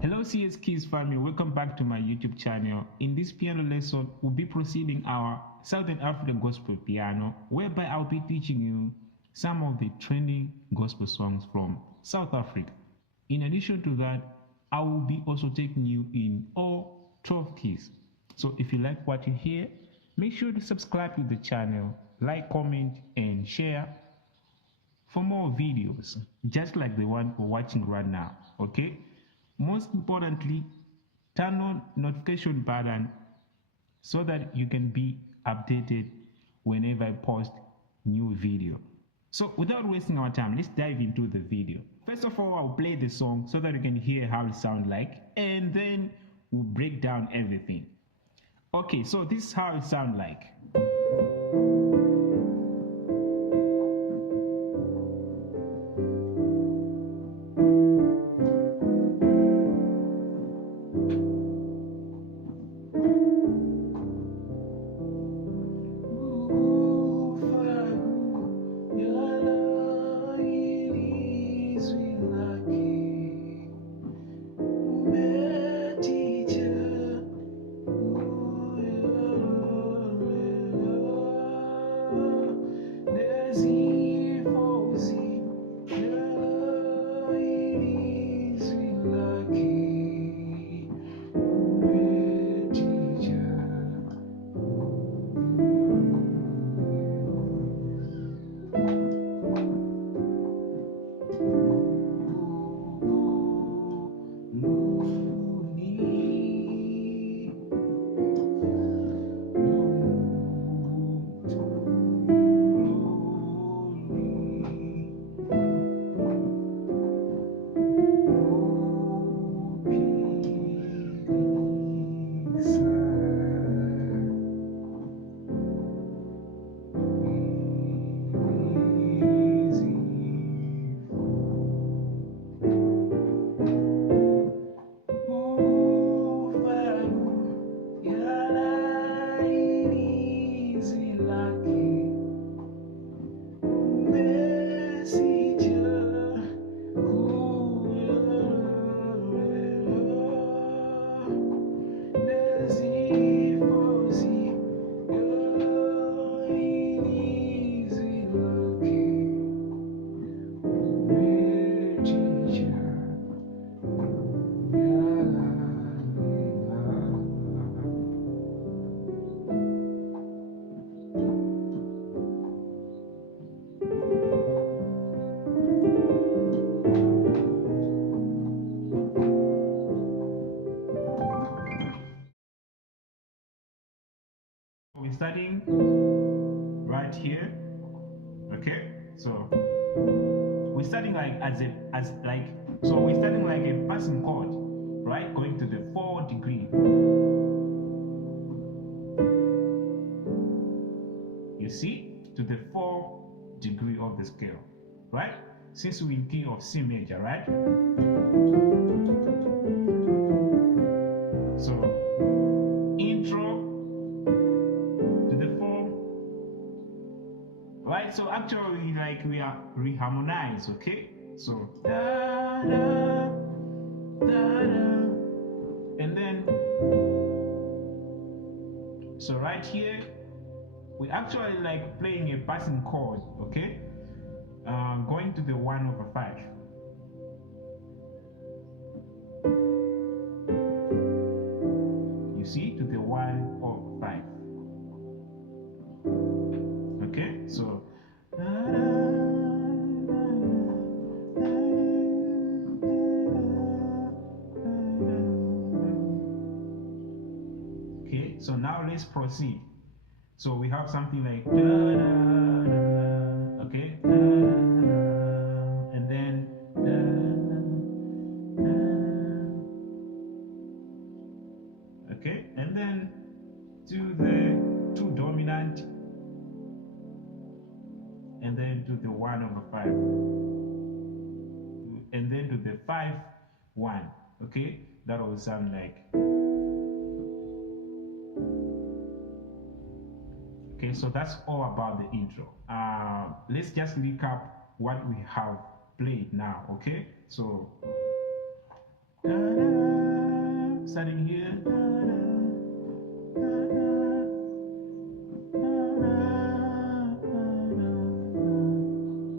Hello CS Keys family, welcome back to my YouTube channel. In this piano lesson, we'll be proceeding our Southern African Gospel Piano, whereby I'll be teaching you some of the trending gospel songs from South Africa. In addition to that, I will be also taking you in all 12 keys. So if you like what you hear, make sure to subscribe to the channel, like, comment, and share for more videos, just like the one we're watching right now, okay? Most importantly, turn on notification button so that you can be updated whenever I post new video. So without wasting our time, let's dive into the video. First of all, I'll play the song so that you can hear how it sounds like, and then we'll break down everything. Okay, so this is how it sounds like. We're starting right here, okay? So we're starting like we're starting like a passing chord, right? Going to the 4th degree. You see, to the 4th degree of the scale, right? Since we're in key of C major, right? So intro to the 4, right? So actually, like, we are reharmonize, okay? So da da da da, and then so right here we actually like playing a passing chord, okay? Going to the 1/5. You see, to the 1/5. Okay, so okay, so now let's proceed. So we have something like da, da, da, okay, da, da, and then da, da, okay, and then to the 2 dominant, and then to the 1/5, and then to the 5/1. Okay, that will sound like. Okay, so that's all about the intro. Let's just recap what we have played now, okay? So da, da, starting here.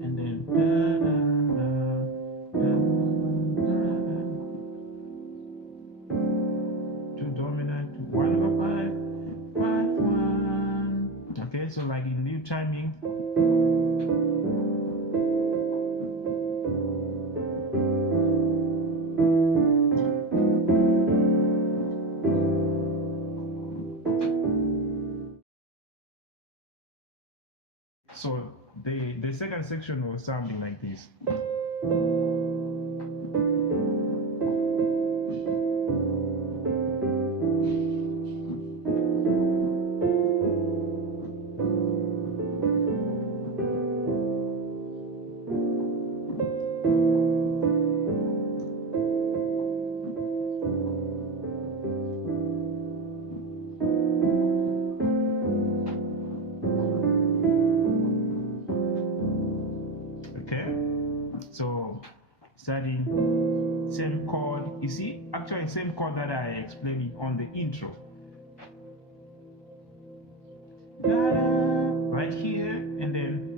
And then two dominant, 1/5, 5/1. Okay, so like in new timing. So the second section was sounding like this. So starting same chord, you see, actually same chord that I explained on the intro. Right here, and then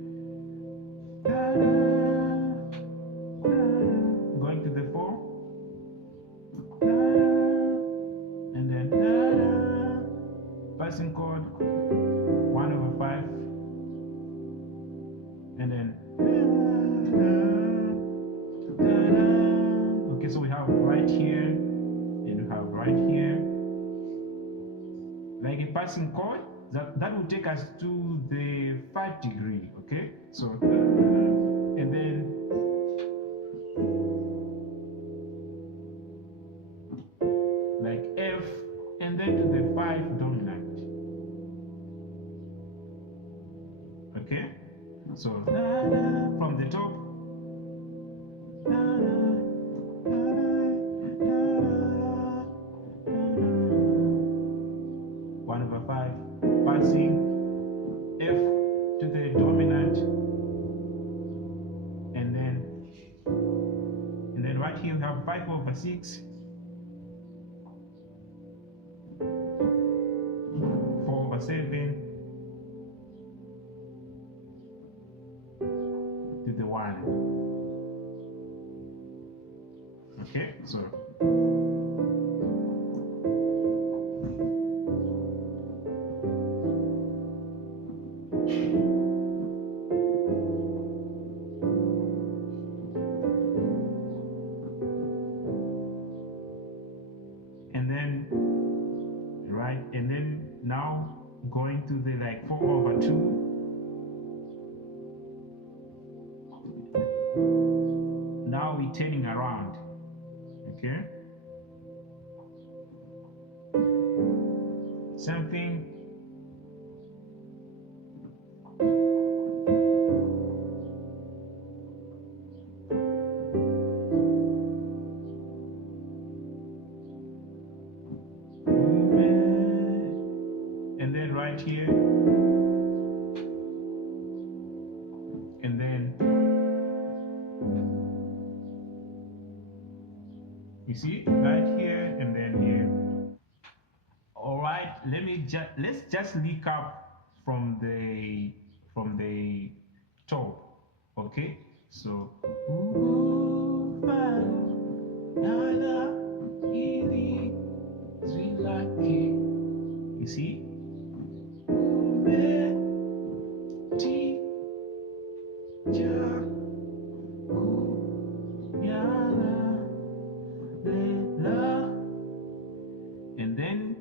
going to the 4, and then passing chord 1/5, and then okay, so we have right here and we have right here, like a passing chord that will take us to the 5 degree. Okay, so and then like F, and then to the 5 dominant. Okay, so from the top, 1/5, passing F to the dominant, and then right here we have 5/6, 4/7 to the 1. Okay, so and then right, and then now going to the like 4/2. Now we're turning around. Okay, same thing. And then right here, and then you see right here, and then here. All right, let's just recap from the top. Okay, so you see, and then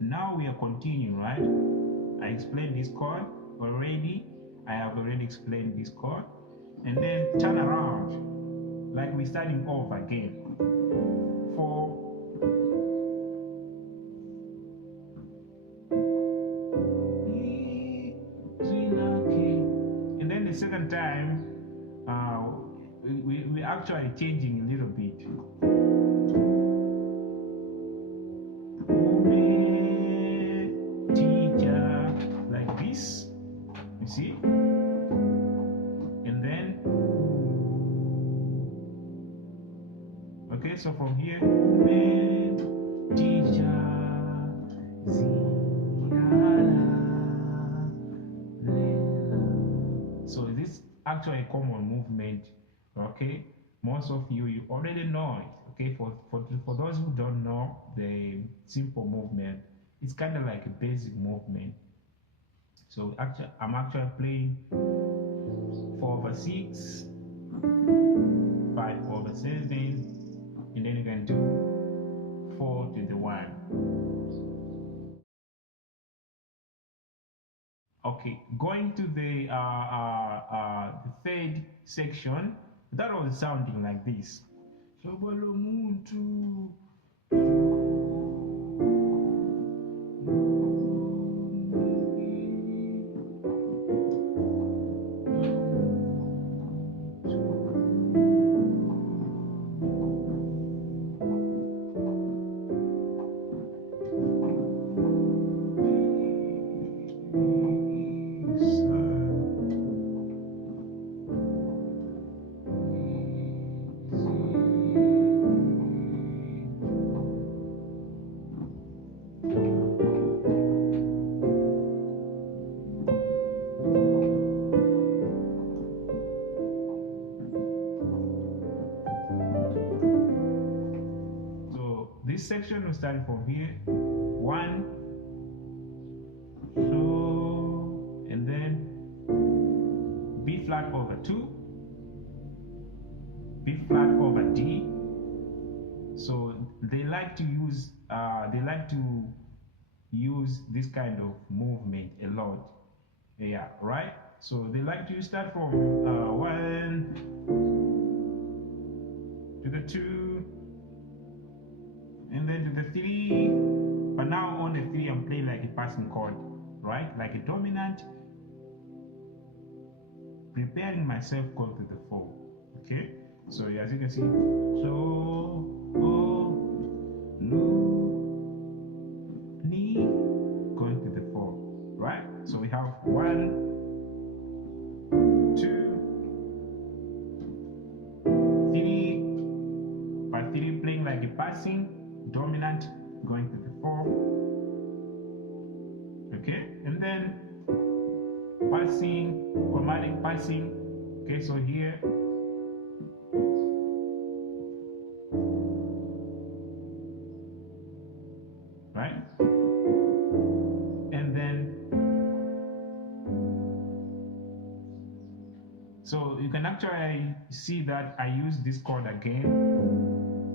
now we are continuing, right? I explained this chord already. I have already explained this chord, and then turn around like we're starting off again. 4, and then the second time we actually changing a little bit. Like this, you see, and then Okay, so from here, me, tija, so this is actually a common movement. Okay, most of you already know it. Okay, for those who don't know the simple movement, it's kind of like a basic movement. So actually, I'm actually playing 4/6, 5/7, and then you can do 4 to the 1. Okay, going to the third section, that was sounding like this. This section will start from here, 1, so, and then B flat over 2, B flat over D. So they like to use this kind of movement a lot. Yeah, right? So they like to start from 1 to the 2, and then to the 3, but now on the 3 I'm playing like a passing chord, right? Like a dominant, preparing myself go to the 4. Okay, so as you can see, so ni, going to the 4, right? So we have 1, 2, 3, but 3 playing like a passing dominant, going to the 4. Okay, and then passing, chromatic passing. Okay, so here, right? And then, so you can actually see that I use this chord again.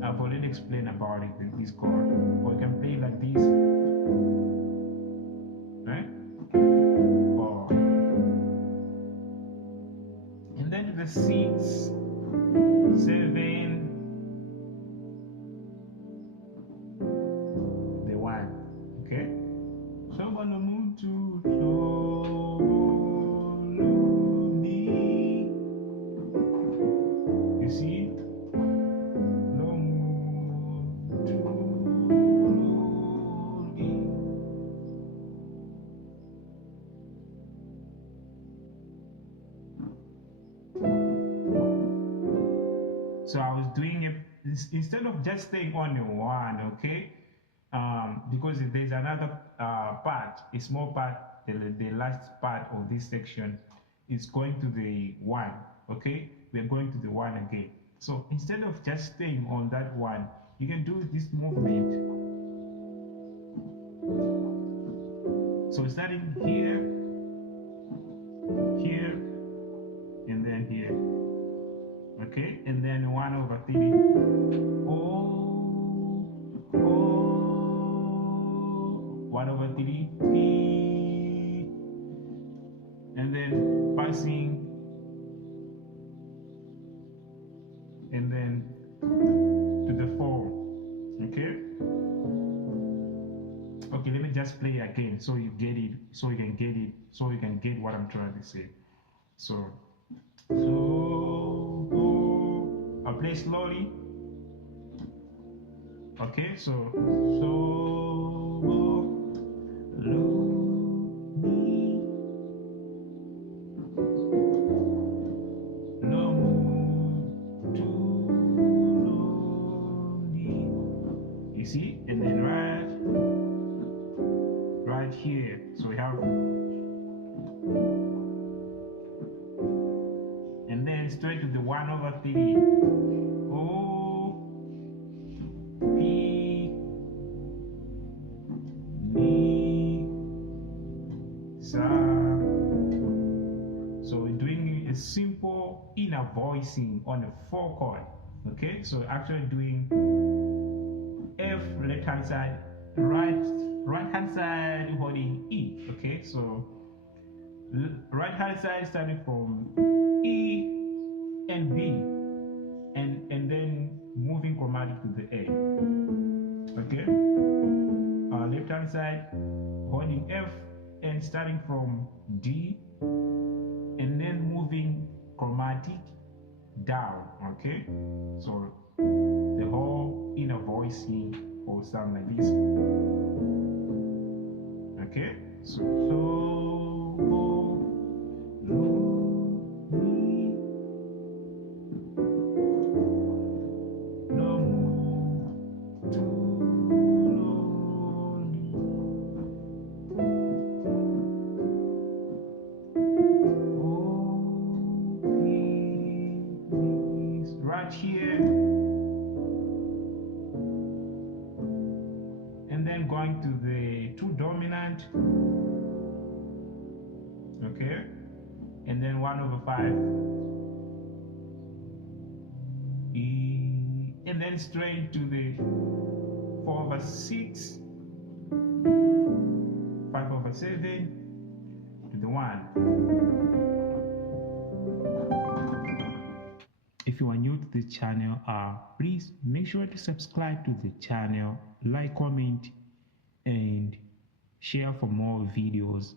I've already explained about it with this chord. Or you can play like this, right? Or, and then to the 6, 7, the 1. Okay? So I'm gonna move to slowly. You see? So I was doing it instead of just staying on the 1, okay? Because there's another part, a small part, the last part of this section is going to the 1, okay? We're going to the 1 again. So instead of just staying on that 1, you can do this movement. So starting here, here, and then here. Okay, and then 1/3. Oh, 1/3, and then passing, and then to the 4. Okay. Okay, let me just play again so you get it, so you can get it, so you can get what I'm trying to say. So I'll play slowly. Okay, so You see, and then right here, so we have, and then straight to the 1/3. O, P, Ni, Sa. So we're doing a simple inner voicing on a 4 chord. Okay, so actually doing F left hand side, right hand side holding E. Okay, so right hand side starting from E and B, and then moving chromatic to the A. Okay, left hand side holding F and starting from D, and then moving chromatic down. Okay, so the whole inner voicing will sound like this. Okay, so mi, do, to, right here, and then going to the 2 dominant, okay, and then 1/5 E, and then straight to the 4/6, 5/7 to the 1. If you are new to this channel, please make sure to subscribe to the channel, like, comment, and share for more videos